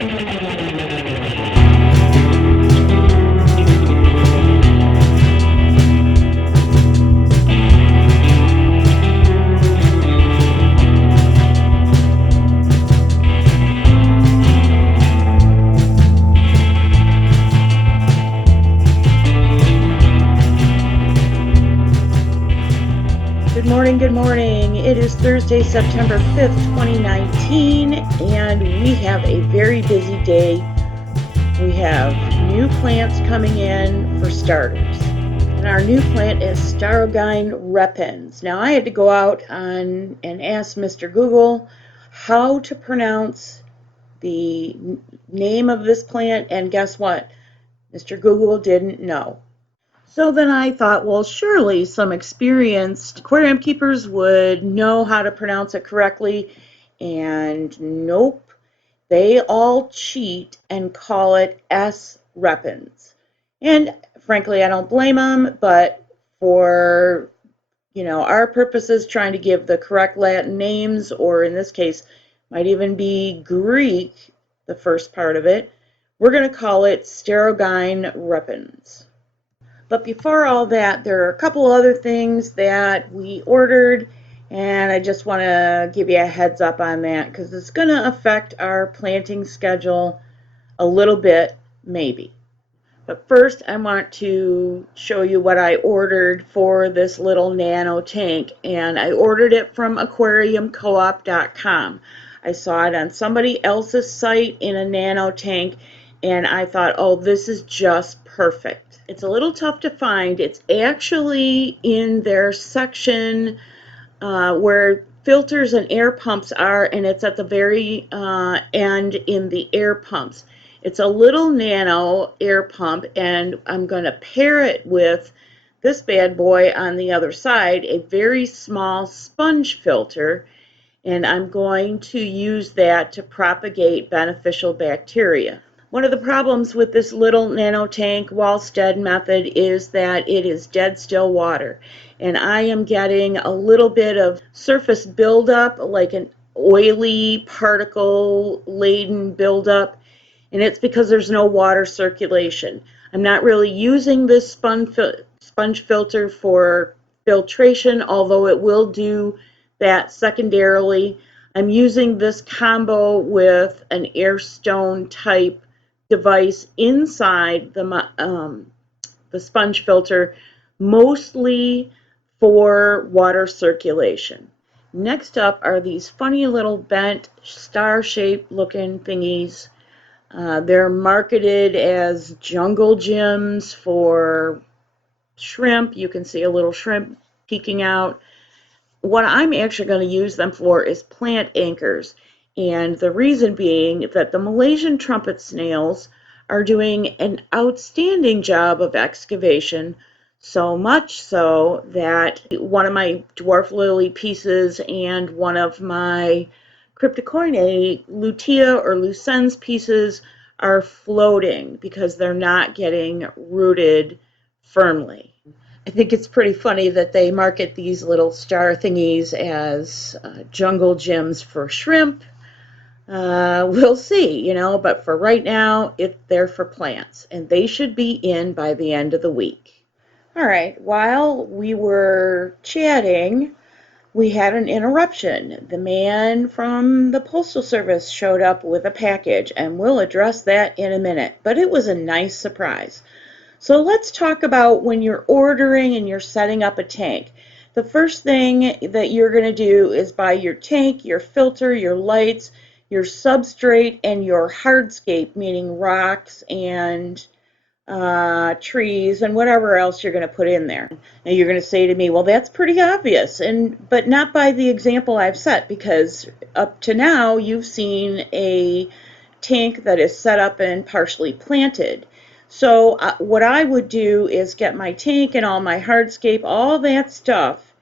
Good morning. It is Thursday, September 5th, 2019, and we have a very busy day. We have new plants coming in for starters. And our new plant is Starogine repens. Now I had to go out and ask Mr. Google how to pronounce the name of this plant, and guess what? Mr. Google didn't know. So then I thought, well, surely some experienced aquarium keepers would know how to pronounce it correctly, and nope, they all cheat and call it S. repens. And frankly, I don't blame them, but for our purposes, trying to give the correct Latin names, or in this case, might even be Greek, the first part of it, we're going to call it Starogine repens. But before all that, there are a couple other things that we ordered, and I just want to give you a heads up on that because it's going to affect our planting schedule a little bit, maybe. But first, I want to show you what I ordered for this little nano tank, and I ordered it from aquariumcoop.com. I saw it on somebody else's site in a nano tank, and I thought, oh, this is just perfect. It's a little tough to find. It's actually in their section where filters and air pumps are, and it's at the very end in the air pumps. It's a little nano air pump, and I'm going to pair it with this bad boy on the other side, a very small sponge filter, and I'm going to use that to propagate beneficial bacteria. One of the problems with this little nano tank Walstad method is that it is dead still water, and I am getting a little bit of surface buildup, like an oily particle laden buildup, and it's because there's no water circulation. I'm not really using this sponge filter for filtration, although it will do that secondarily. I'm using this combo with an airstone type device inside the sponge filter, mostly for water circulation. Next up are these funny little bent star-shaped looking thingies. They're marketed as jungle gyms for shrimp. You can see a little shrimp peeking out. What I'm actually going to use them for is plant anchors. And the reason being that the Malaysian trumpet snails are doing an outstanding job of excavation, so much so that one of my dwarf lily pieces and one of my Cryptocoinae lutea or lucens pieces are floating because they're not getting rooted firmly. I think it's pretty funny that they market these little star thingies as jungle gyms for shrimp. We'll see, but for right now, they're for plants, and they should be in by the end of the week. All right, while we were chatting, we had an interruption. The man from the Postal Service showed up with a package, and we'll address that in a minute, but it was a nice surprise. So let's talk about when you're ordering and you're setting up a tank. The first thing that you're going to do is buy your tank, your filter, your lights, your substrate, and your hardscape, meaning rocks and trees and whatever else you're going to put in there. Now you're going to say to me, well, that's pretty obvious, but not by the example I've set, because up to now you've seen a tank that is set up and partially planted. So what I would do is get my tank and all my hardscape, all that stuff,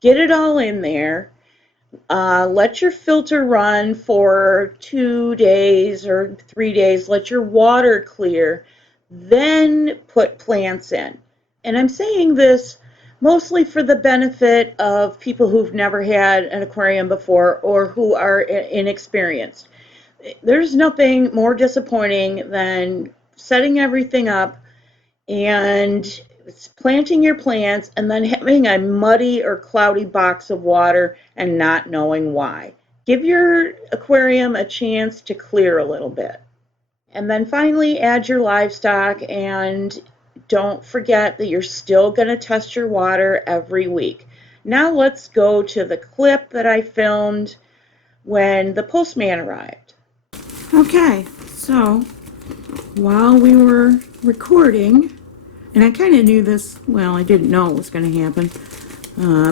get it all in there, let your filter run for 2 days or 3 days, let your water clear, then put plants in. And I'm saying this mostly for the benefit of people who've never had an aquarium before or who are inexperienced. There's nothing more disappointing than setting everything up and planting your plants and then having a muddy or cloudy box of water and not knowing why. Give your aquarium a chance to clear a little bit. And then finally add your livestock, and don't forget that you're still going to test your water every week. Now let's go to the clip that I filmed when the postman arrived. Okay, so while we were recording, and I kind of knew this, well, I didn't know it was going to happen,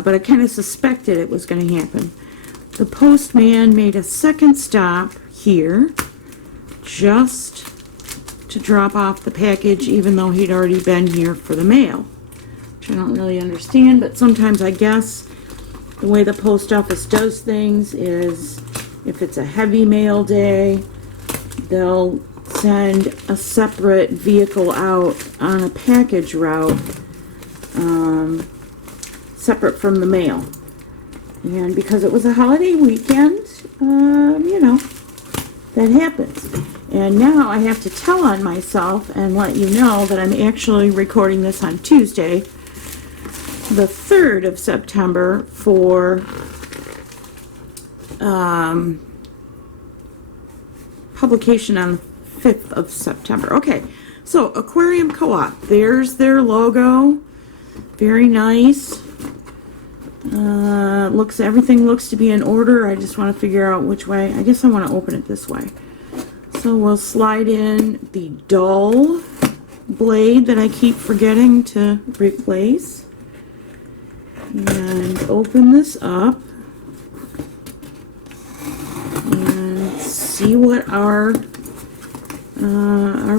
but I kind of suspected it was going to happen. The postman made a second stop here just to drop off the package, even though he'd already been here for the mail, which I don't really understand, but sometimes I guess the way the post office does things is if it's a heavy mail day, they'll send a separate vehicle out on a package route, separate from the mail. And because it was a holiday weekend, you know, that happens. And now I have to tell on myself and let you know that I'm actually recording this on Tuesday, the 3rd of September, for publication on the 5th of September. Okay, so Aquarium Co-op, there's their logo, very nice. Everything looks to be in order. I just want to figure out which way. I guess I want to open it this way. So we'll slide in the dull blade that I keep forgetting to replace, and open this up and see what our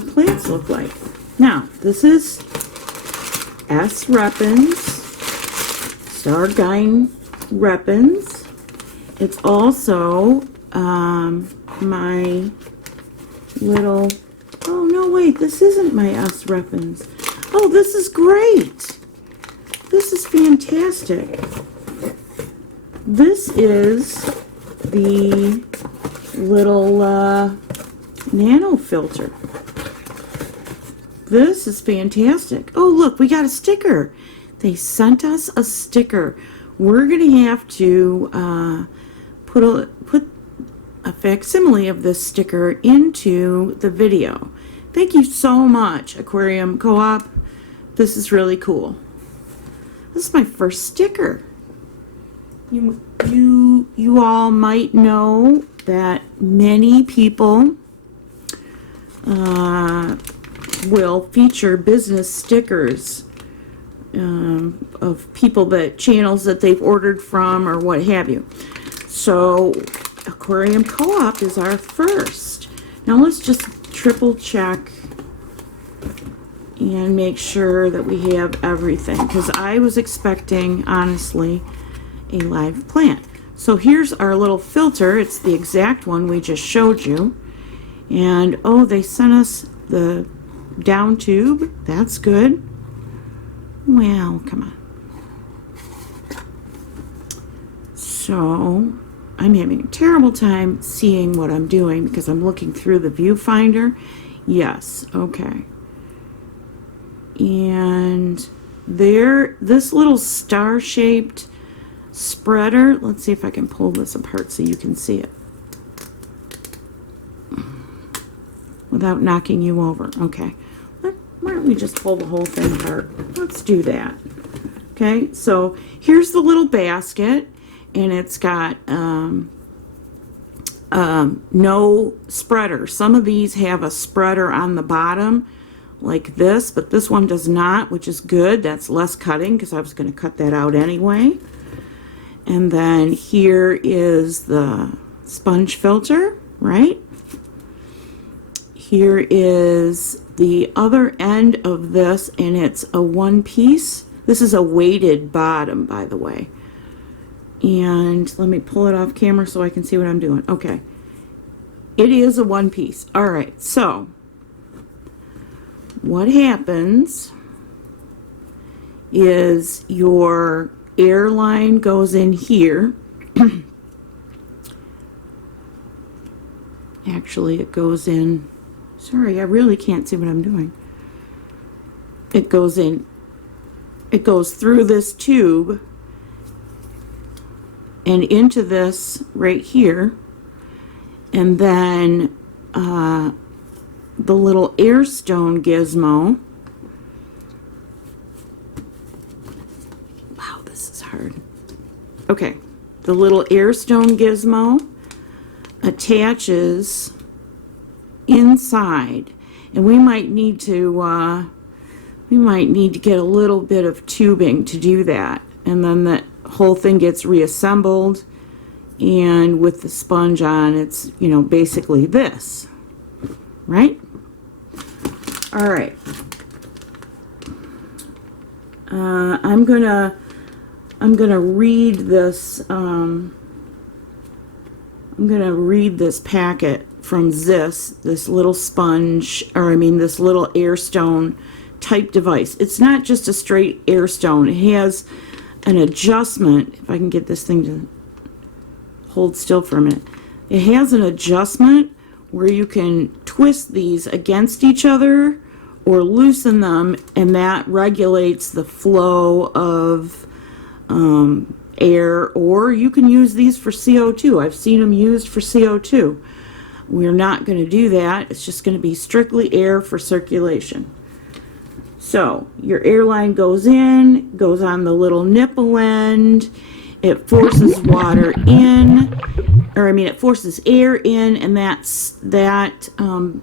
plants look like. Now, this is S. repens, Stargine repens. It's also my little, oh no, wait, this isn't my S. repens. Oh, this is great. This is fantastic. This is the little nano filter. This is fantastic. Oh, look, we got a sticker. They sent us a sticker. We're going to have to put a facsimile of this sticker into the video. Thank you so much, Aquarium Co-op. This is really cool. This is my first sticker. You all might know that many people will feature business stickers of people, that channels that they've ordered from or what have you. So Aquarium Co-op is our first. Now let's just triple check and make sure that we have everything, because I was expecting, honestly, a live plant. So here's our little filter. It's the exact one we just showed you. And oh, they sent us the down tube. That's good. Well, come on. So I'm having a terrible time seeing what I'm doing because I'm looking through the viewfinder. Yes, okay. And there, this little star-shaped spreader, let's see if I can pull this apart so you can see it without knocking you over. Okay, why don't we just pull the whole thing apart? Let's do that. Okay, so here's the little basket, and it's got no spreader. Some of these have a spreader on the bottom like this, but this one does not, which is good. That's less cutting because I was going to cut that out anyway. And then here is the sponge filter, right? Here is the other end of this, and it's a one piece. This is a weighted bottom, by the way. And let me pull it off camera so I can see what I'm doing. Okay. It is a one piece. All right, so what happens is your air line goes in here. Actually, it goes in, sorry, I really can't see what I'm doing. It goes in, it goes through this tube and into this right here, and then the little air stone gizmo. Wow, this is hard. Okay, the little air stone gizmo attaches inside, and we might need to get a little bit of tubing to do that, and then that whole thing gets reassembled, and with the sponge on, it's, you know, basically this, right? All right. I'm gonna read this. I'm gonna read this packet from this little sponge, or I mean this little air stone type device. It's not just a straight air stone. It has an adjustment. If I can get this thing to hold still for a minute. It has an adjustment where you can twist these against each other or loosen them, and that regulates the flow of air, or you can use these for CO2. I've seen them used for CO2. We're not going to do that. It's just going to be strictly air for circulation. So your air line goes in, goes on the little nipple end. It forces water in, or I mean it forces air in, and that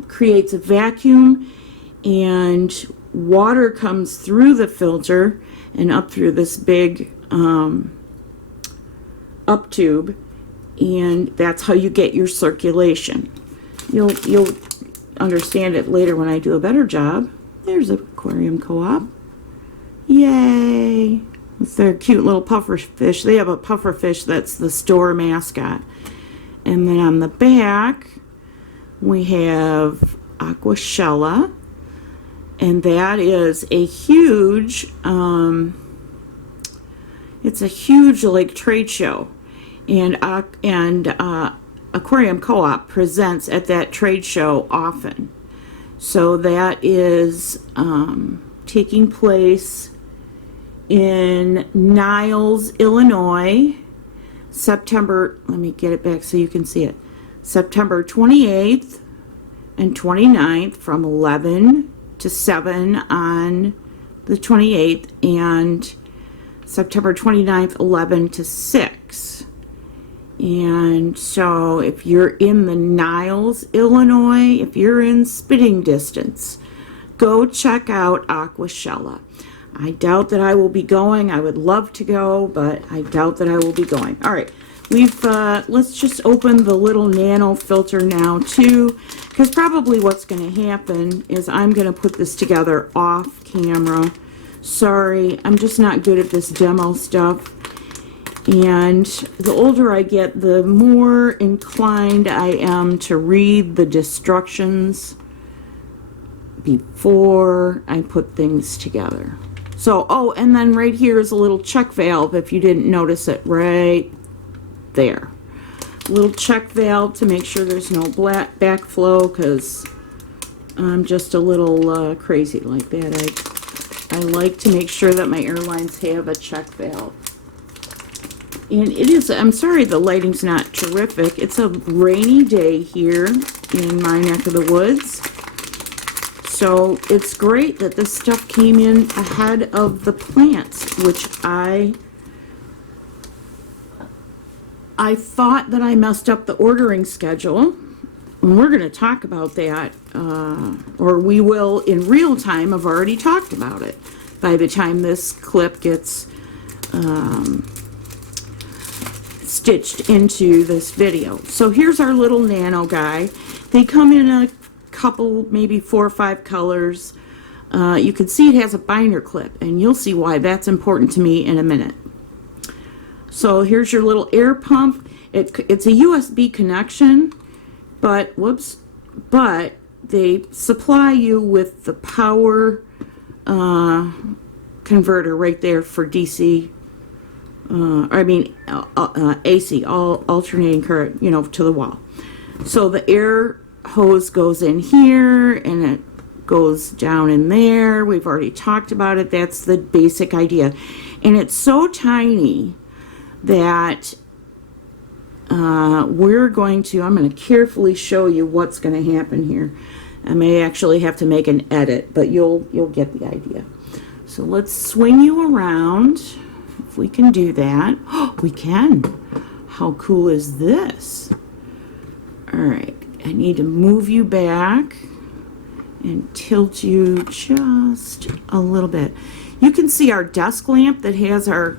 creates a vacuum, and water comes through the filter and up through this big up tube, and that's how you get your circulation. You'll understand it later when I do a better job. There's Aquarium Co-op. Yay! With their cute little puffer fish. They have a puffer fish that's the store mascot. And then on the back, we have Aquashella. And that is a huge, it's a huge like trade show. And Aquarium Co-op presents at that trade show often. So that is taking place in Niles, Illinois, September, let me get it back so you can see it, September 28th and 29th from 11 to 7 on the 28th, and September 29th, 11 to 6. And so if you're in the Niles, Illinois, if you're in spitting distance, go check out Aquashella. I doubt that I will be going. I would love to go, but I doubt that I will be going. All right, let's just open the little nano filter now too, because probably what's going to happen is I'm going to put this together off camera. Sorry, I'm just not good at this demo stuff. And the older I get, the more inclined I am to read the instructions before I put things together. So, oh, and then right here is a little check valve, if you didn't notice it, right there. A little check valve to make sure there's no backflow, because I'm just a little crazy like that. I like to make sure that my airlines have a check valve. And it is, I'm sorry the lighting's not terrific. It's a rainy day here in my neck of the woods. So it's great that this stuff came in ahead of the plants, which I thought that I messed up the ordering schedule. And we're going to talk about that, or we will in real time. I've already talked about it by the time this clip gets stitched into this video. So here's our little nano guy. They come in a couple, maybe 4 or 5 colors. You can see it has a binder clip, and you'll see why that's important to me in a minute. So here's your little air pump. It's a USB connection, but they supply you with the power converter right there for DC, AC, alternating current, you know, to the wall. So the air hose goes in here and it goes down in there. We've already talked about it. That's the basic idea. And it's so tiny that I'm going to carefully show you what's going to happen here. I may actually have to make an edit, but you'll get the idea. So let's swing you around, if we can do that. Oh, we can. How cool is this? All right, I need to move you back and tilt you just a little bit. You can see our desk lamp that has our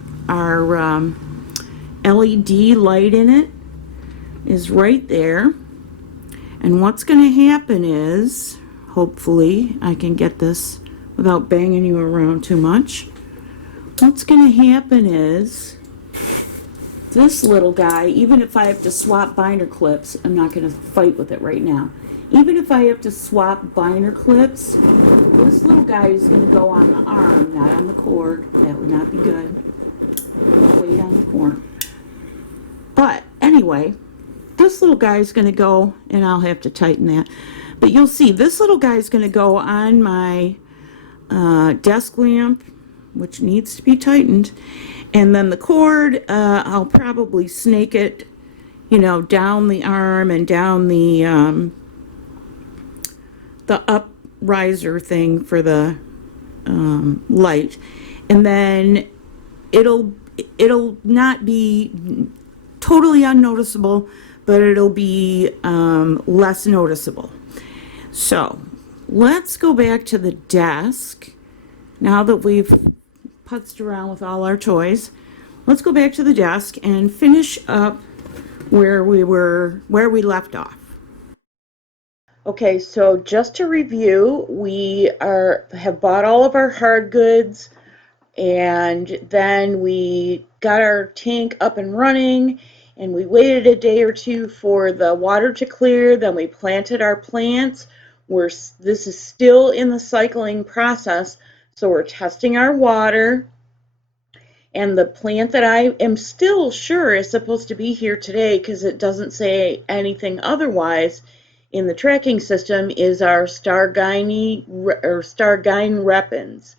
LED light in it is right there. And what's going to happen is, hopefully I can get this without banging you around too much. What's going to happen is this little guy, even if I have to swap binder clips, I'm not going to fight with it right now. Even if I have to swap binder clips, this little guy is going to go on the arm, not on the cord. That would not be good. No weight on the cord. But anyway, this little guy is going to go, and I'll have to tighten that. But you'll see this little guy is going to go on my desk lamp, which needs to be tightened. And then the cord, I'll probably snake it, down the arm and down the up riser thing for the light. And then it'll not be totally unnoticeable, but it'll be less noticeable. So let's go back to the desk. Now that we've putzed around with all our toys, let's go back to the desk and finish up where we left off. Okay, so just to review, we have bought all of our hard goods, and then we got our tank up and running, and we waited a day or two for the water to clear. Then we planted our plants. This is still in the cycling process, so we're testing our water. And the plant that I am still sure is supposed to be here today, because it doesn't say anything otherwise in the tracking system, is our Stargyne repens.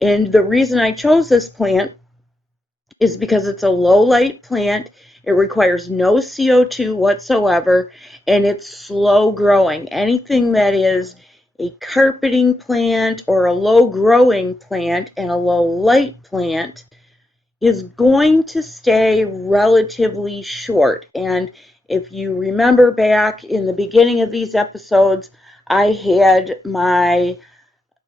And the reason I chose this plant is because it's a low light plant. It requires no CO2 whatsoever, and it's slow growing. Anything that is a carpeting plant or a low growing plant and a low light plant is going to stay relatively short. And if you remember back in the beginning of these episodes, I had my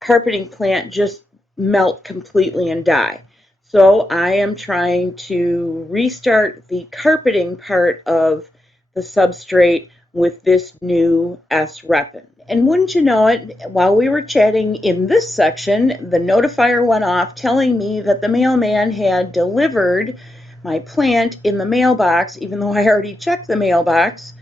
carpeting plant just melt completely and die. So I am trying to restart the carpeting part of the substrate with this new S repen. And wouldn't you know it, while we were chatting in this section, the notifier went off telling me that the mailman had delivered my plant in the mailbox, even though I already checked the mailbox,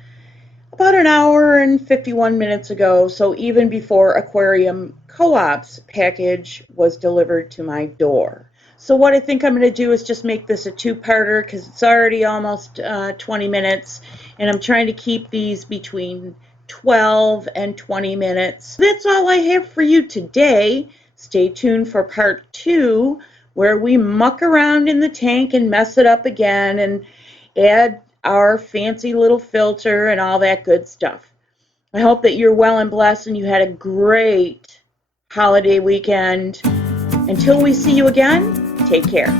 about an hour and 51 minutes ago, so even before Aquarium Co-op's package was delivered to my door. So what I think I'm going to do is just make this a two-parter, because it's already almost 20 minutes, and I'm trying to keep these between 12 and 20 minutes. That's all I have for you today. Stay tuned for part 2, where we muck around in the tank and mess it up again and add our fancy little filter and all that good stuff. I hope that you're well and blessed and you had a great holiday weekend. Until we see you again, take care.